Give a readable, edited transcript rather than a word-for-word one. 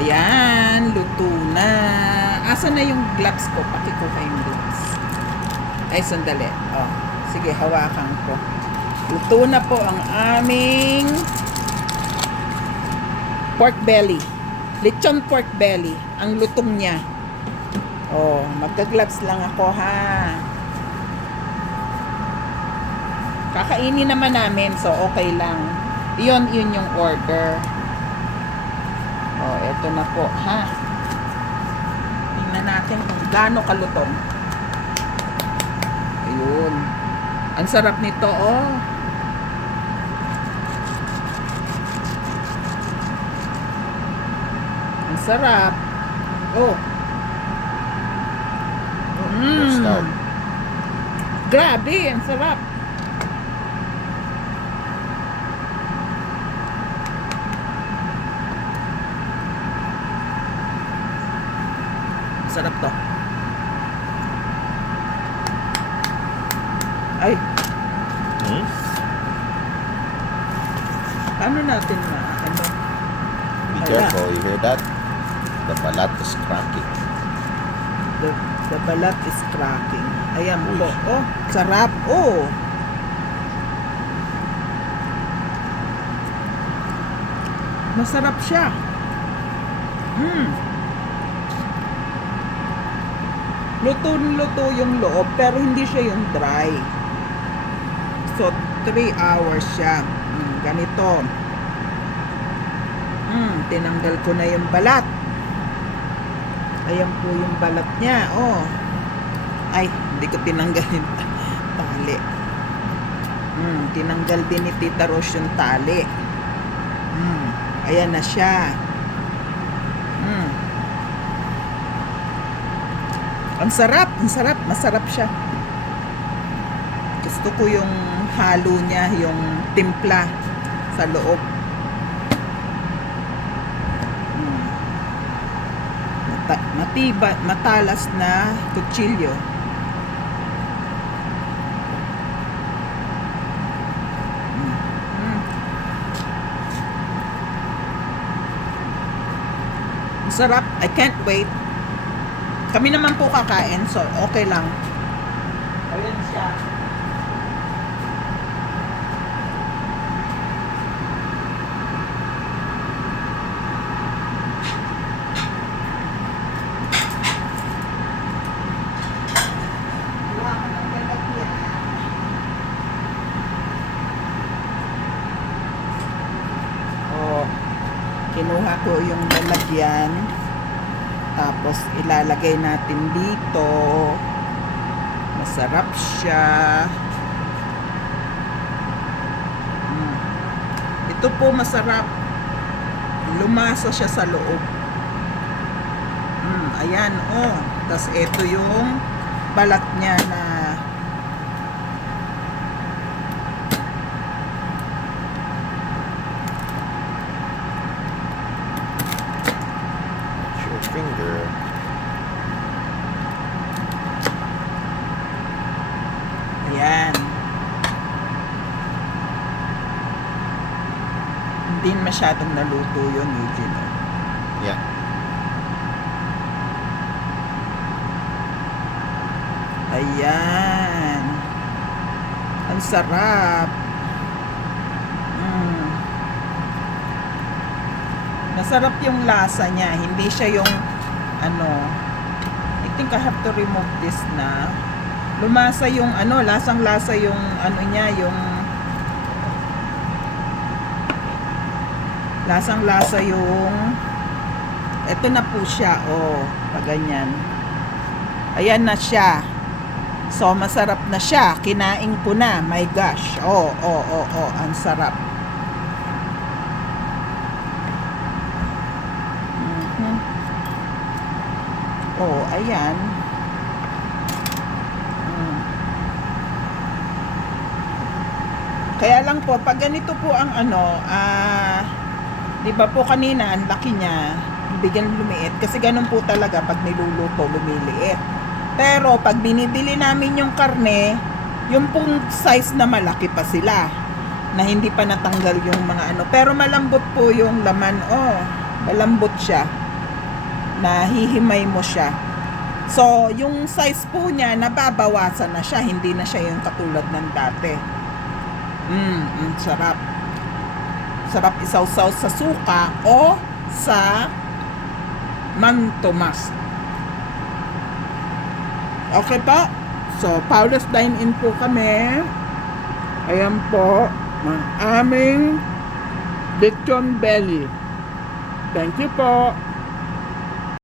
Ayan, luto na. Asa na yung gloves ko? Pakikuha yung gloves. Ay, sandali. Oh, sige, hawakan ko. Luto na po ang aming pork belly. Lechon pork belly. Ang lutong niya. Oh, magka-gloves lang ako ha. Kakainin naman namin, so okay lang. Yun yung order. Oh, eto na po, ha. Tingnan natin kung gaano kalutong. Ayun. Ang sarap nito, oh. Ang sarap. Oh. Grabe, ang sarap. Sarap to. Ay. Paano natin na ano? Be careful, you hear that? The balat is cracking. The balat is cracking. Ayan Uy. po. Oh, sarap. Oh. Masarap siya. Luto-luto yung loob, pero hindi siya yung dry. So, 3 hours siya. Ganito. Tinanggal ko na yung balat. Ayan po yung balat niya. Oh. Ay, hindi ko tinanggal yung tali. Tinanggal din ni Tita Rose yung tali. Ayan na siya. Ang sarap, masarap siya. Gusto ko yung halo niya, yung timpla sa loob. Matalas na kutsilyo. Ang sarap, I can't wait. Kami naman po kakain, so okay lang. Ayan siya. Oh, kinuha ko yung lalagyan. Tapos ilalagay natin dito. Masarap siya. Ito po masarap. Lumasa siya sa loob. Ayan, oh. Tapos ito yung balat niya na Your finger. ayan. Hindi masyadong naluto yun, Eugene. Yeah. Ayan. Ang sarap. Masarap yung lasa niya. Hindi siya yung I think I have to remove this na. Lumasa yung lasang-lasa yung niya, yung lasang-lasa yung eto na po siya, oh, pag ganyan. Ayan na siya. So, masarap na siya. Kinain ko na. My gosh. Oh, ang sarap. Oh, ayan. Kaya lang po, pag ganito po ang di ba po kanina, ang laki niya, bigyan lumiit. Kasi ganun po talaga, pag niluluto, lumiliit. Pero, pag binibili namin yung karne, yung pong size na malaki pa sila. Na hindi pa natanggal yung mga Pero malambot po yung laman. Oh, malambot siya. Nahihimay mo siya. So, yung size po niya, nababawasan na siya. Hindi na siya yung katulad ng dati. Sarap. Sarap isawsaw sa suka o sa mantomas. Okay po. So, Paulus Dine-In po kami. Ayan po. Ang aming lechon belly. Thank you po.